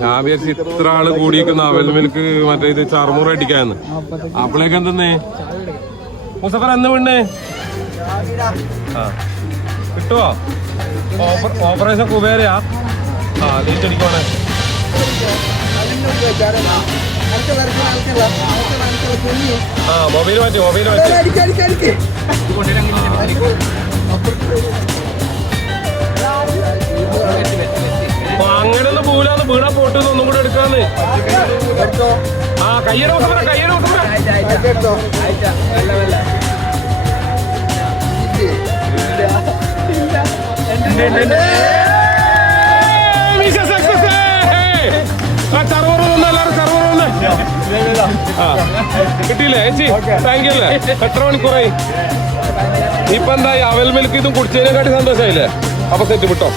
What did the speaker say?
ഞാൻ വിചാരിച്ചു ഇത്ര ആള് കൂടിയിരിക്കുന്ന അവൽ മിൽക്ക് മറ്റേ ഇത് ചറുമുറ അടിക്കാന്ന്. അപ്പോഴേക്ക് എന്തെന്നേ മുസഫർ എന്ന് വീണേ? ആ കിട്ടുവോ? ഓപ്പറേഷൻ കുബേരയാ? ആ നീച്ചടിക്കുവാണേ. ആ മൊബൈൽ മാറ്റി അങ്ങനെയൊന്നും പോലാന്ന് വീണാ പോട്ടെന്ന് ഒന്നും കൂടെ എടുക്കാന്ന്. ആ കയ്യറ നോക്കുമ്പോ കിട്ടിയില്ലേ ചേച്ചി? താങ്ക് യു അല്ലേ. എത്ര മണിക്കൂറായി ഇപ്പൊ? എന്തായി അവൽ മിൽക്ക് ഇതും കുടിച്ചതിനെക്കാട്ടി സന്തോഷമായില്ലേ? അപ്പൊ സെറ്റ് വിട്ടോ.